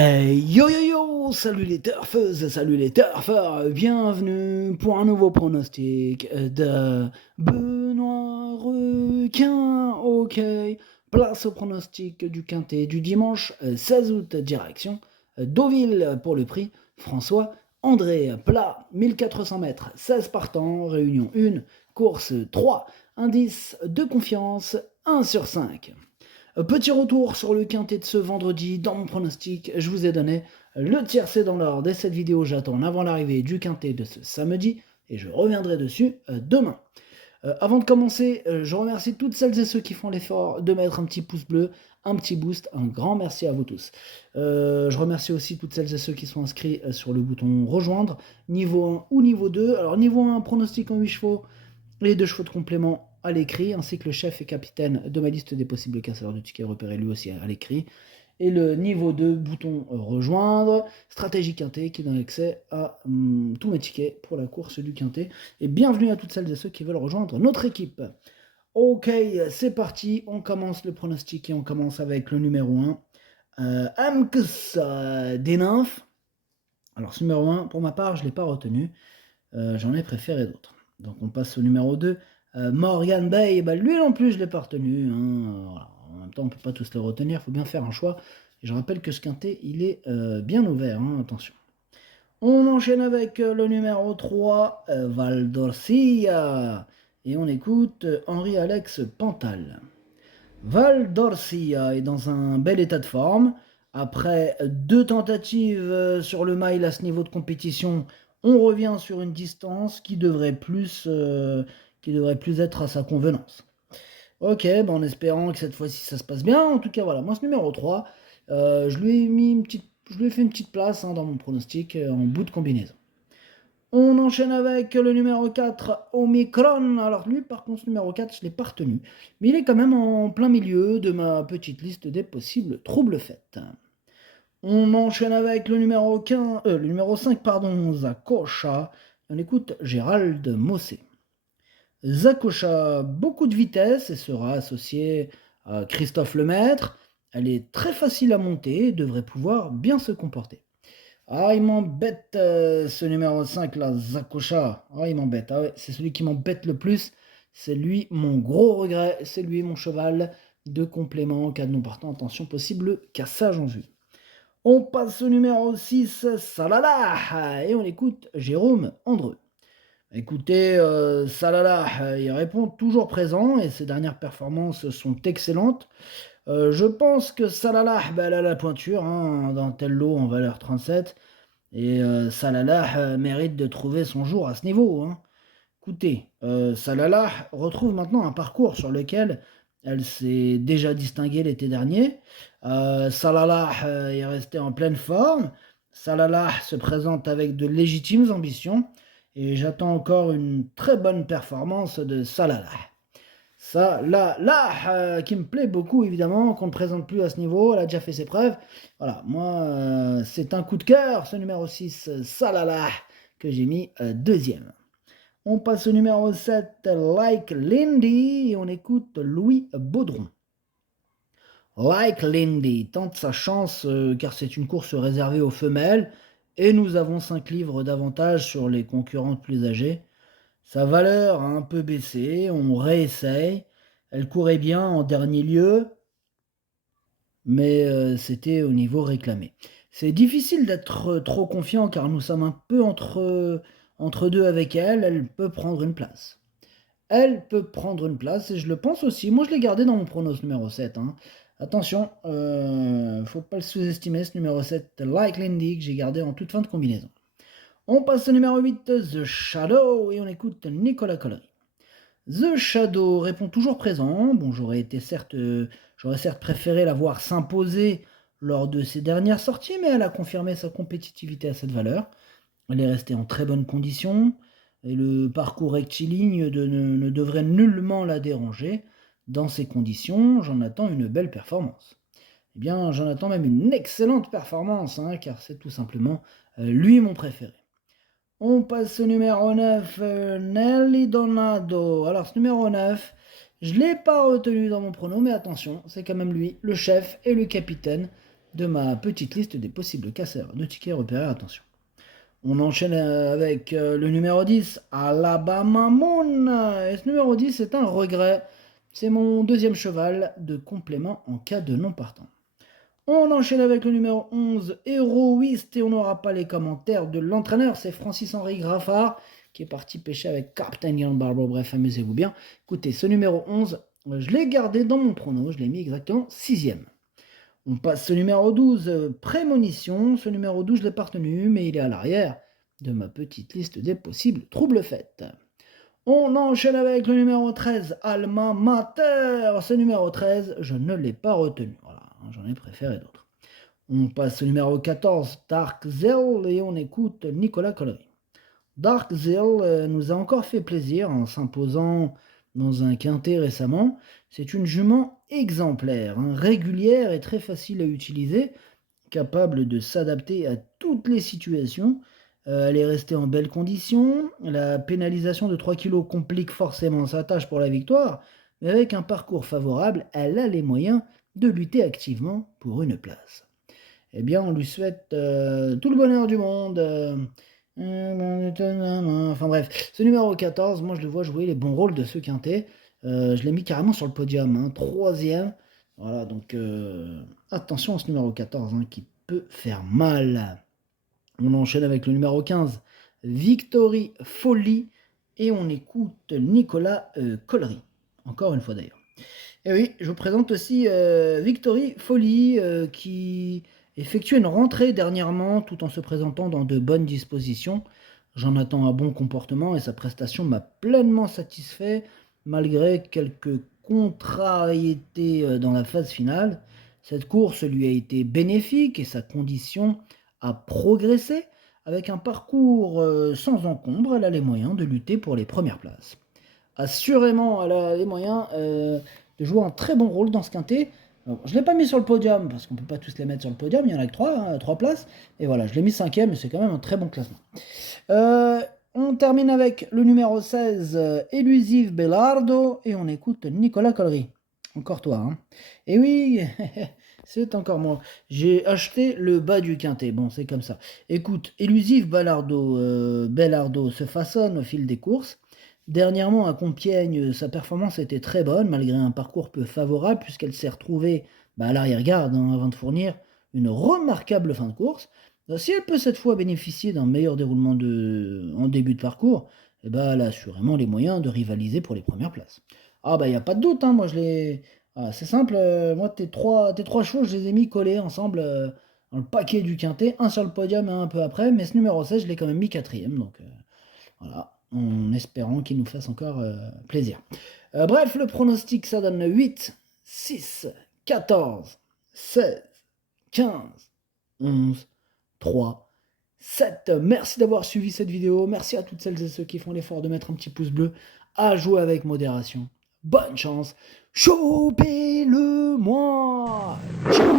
Yo yo yo, salut les turfeuses, salut les turfeurs, bienvenue pour un nouveau pronostic de Benoît Requin. Ok, place au pronostic du quintet du dimanche 16 août, direction Deauville pour le prix François André. Plat 1400 mètres, 16 partants, réunion 1, course 3, indice de confiance 1 sur 5. Petit retour sur le quintet de ce vendredi. Dans mon pronostic, je vous ai donné le tiercé dans l'ordre. Et cette vidéo, j'attends avant l'arrivée du quintet de ce samedi. Et je reviendrai dessus demain. Avant de commencer, je remercie toutes celles et ceux qui font l'effort de mettre un petit pouce bleu, un petit boost. Un grand merci à vous tous. Je remercie aussi toutes celles et ceux qui sont inscrits sur le bouton rejoindre, niveau 1 ou niveau 2. Alors niveau 1, pronostic en 8 chevaux, les 2 chevaux de complément à l'écrit, ainsi que le chef et capitaine de ma liste des possibles casseurs de tickets repérés lui aussi à l'écrit. Et le niveau 2, bouton rejoindre, stratégie quintet qui donne accès à tous mes tickets pour la course du quintet. Et bienvenue à toutes celles et ceux qui veulent rejoindre notre équipe. Ok, c'est parti, on commence le pronostic et on commence avec le numéro 1, Amkus des nymphes. Alors ce numéro 1, pour ma part, je ne l'ai pas retenu, j'en ai préféré d'autres. Donc on passe au numéro 2, Morgan Bay, bah, lui non plus je ne l'ai pas retenu. Voilà. En même temps on ne peut pas tous les retenir, il faut bien faire un choix. Et je rappelle que ce quintet il est bien ouvert, attention. On enchaîne avec le numéro 3, Val d'Orcia. Et on écoute Henri-Alex Pantal. Val d'Orcia est dans un bel état de forme. Après 2 tentatives sur le mile à ce niveau de compétition, on revient sur une distance qui devrait plus être à sa convenance. Ok, en espérant que cette fois-ci ça se passe bien. En tout cas, voilà, moi ce numéro 3, je lui ai fait une petite place dans mon pronostic en bout de combinaison. On enchaîne avec le numéro 4, Omicron. Alors lui, par contre, ce numéro 4, je ne l'ai pas retenu. Mais il est quand même en plein milieu de ma petite liste des possibles troubles faites. On enchaîne avec le numéro 5, pardon, Zakocha. On écoute Gérald Mossé. Zakocha, beaucoup de vitesse et sera associé à Christophe Lemaître. Elle est très facile à monter et devrait pouvoir bien se comporter. Ah, il m'embête ce numéro 5 là, Zakocha. Ah, il m'embête. Ah ouais, c'est celui qui m'embête le plus. C'est lui mon gros regret. C'est lui mon cheval de complément en cas de non partant. Attention, possible cassage en vue. On passe au numéro 6, Salala. Et on écoute Jérôme Andreu. Écoutez, Salala, il répond toujours présent et ses dernières performances sont excellentes. Je pense que Salala, elle a la pointure dans tel lot en valeur 37. Et Salalah mérite de trouver son jour à ce niveau. Écoutez, Salalah retrouve maintenant un parcours sur lequel elle s'est déjà distinguée l'été dernier. Salalah est resté en pleine forme. Salalah se présente avec de légitimes ambitions. Et j'attends encore une très bonne performance de Salalah. Ça, qui me plaît beaucoup évidemment, qu'on ne présente plus à ce niveau, elle a déjà fait ses preuves. Voilà, moi, c'est un coup de cœur, ce numéro 6, Salala, que j'ai mis deuxième. On passe au numéro 7, Like Lindy, et on écoute Louis Baudron. Like Lindy tente sa chance car c'est une course réservée aux femelles, et nous avons 5 livres d'avantage sur les concurrentes plus âgées. Sa valeur a un peu baissé, on réessaye. Elle courait bien en dernier lieu, mais c'était au niveau réclamé. C'est difficile d'être trop confiant car nous sommes un peu entre deux avec elle. Elle peut prendre une place. Elle peut prendre une place et je le pense aussi. Moi, je l'ai gardé dans mon pronos numéro 7. Attention, faut pas le sous-estimer ce numéro 7, Like Lindy, que j'ai gardé en toute fin de combinaison. On passe au numéro 8, The Shadow, et on écoute Nicolas Collery. The Shadow répond toujours présent. Bon, j'aurais certes préféré la voir s'imposer lors de ses dernières sorties, mais elle a confirmé sa compétitivité à cette valeur. Elle est restée en très bonne condition, et le parcours rectiligne ne devrait nullement la déranger. Dans ces conditions, j'en attends une belle performance. Eh bien, j'en attends même une excellente performance, car c'est tout simplement lui mon préféré. On passe au numéro 9, Nelly Donado. Alors ce numéro 9, je ne l'ai pas retenu dans mon prono, mais attention, c'est quand même lui, le chef et le capitaine de ma petite liste des possibles casseurs de tickets repérés. Attention. On enchaîne avec le numéro 10, Alabama Moon. Et ce numéro 10 est un regret. C'est mon deuxième cheval de complément en cas de non partant. On enchaîne avec le numéro 11, Héroïste, et on n'aura pas les commentaires de l'entraîneur, c'est Francis-Henri Graffard, qui est parti pêcher avec Captain Ian Barber. Bref, amusez-vous bien. Écoutez, ce numéro 11, je l'ai gardé dans mon prono, je l'ai mis exactement 6e. On passe au numéro 12, Prémonition. Ce numéro 12, je ne l'ai pas retenu, mais il est à l'arrière de ma petite liste des possibles troubles fêtes. On enchaîne avec le numéro 13, Alma Mater. Ce numéro 13, je ne l'ai pas retenu. Voilà, j'en ai préféré d'autres. On passe au numéro 14, Dark Zell, et on écoute Nicolas Collery. Dark Zell nous a encore fait plaisir en s'imposant dans un quintet récemment. C'est une jument exemplaire, régulière et très facile à utiliser, capable de s'adapter à toutes les situations. Elle est restée en belles conditions. La pénalisation de 3 kg complique forcément sa tâche pour la victoire, mais avec un parcours favorable, elle a les moyens de lutter activement pour une place. Eh bien, on lui souhaite tout le bonheur du monde. Enfin bref, ce numéro 14, moi je le vois jouer les bons rôles de ce quintet. Je l'ai mis carrément sur le podium, 3e. Voilà, donc attention à ce numéro 14 qui peut faire mal. On enchaîne avec le numéro 15, Victory Folie, et on écoute Nicolas Collery, encore une fois d'ailleurs. Et oui, je vous présente aussi Victory Folie, qui effectue une rentrée dernièrement, tout en se présentant dans de bonnes dispositions. J'en attends un bon comportement et sa prestation m'a pleinement satisfait, malgré quelques contrariétés dans la phase finale. Cette course lui a été bénéfique et sa condition a progressé. Avec un parcours sans encombre, elle a les moyens de lutter pour les premières places. Assurément, elle a les moyens de jouer un très bon rôle dans ce quintet. Alors, je ne l'ai pas mis sur le podium, parce qu'on ne peut pas tous les mettre sur le podium, il y en a que 3 places. Et voilà, je l'ai mis 5e, mais c'est quand même un très bon classement. On termine avec le numéro 16, Elusive Bellardo, et on écoute Nicolas Collery. Encore toi, Et oui, c'est encore moi. J'ai acheté le bas du quintet. Bon, c'est comme ça. Écoute, Elusive Bellardo se façonne au fil des courses. Dernièrement, à Compiègne, sa performance était très bonne, malgré un parcours peu favorable, puisqu'elle s'est retrouvée à l'arrière-garde avant de fournir une remarquable fin de course. Si elle peut cette fois bénéficier d'un meilleur déroulement en début de parcours, elle a assurément les moyens de rivaliser pour les premières places. Ah il n'y a pas de doute, moi je l'ai... c'est simple, moi tes trois chevaux, je les ai mis collés ensemble dans le paquet du quintet, un sur le podium et un peu après, mais ce numéro 16, je l'ai quand même mis 4e, donc voilà, en espérant qu'il nous fasse encore plaisir. Bref, le pronostic, ça donne 8, 6, 14, 16, 15, 11, 3, 7. Merci d'avoir suivi cette vidéo. Merci à toutes celles et ceux qui font l'effort de mettre un petit pouce bleu. À jouer avec modération. Bonne chance. Chopez-le-moi. Ciao.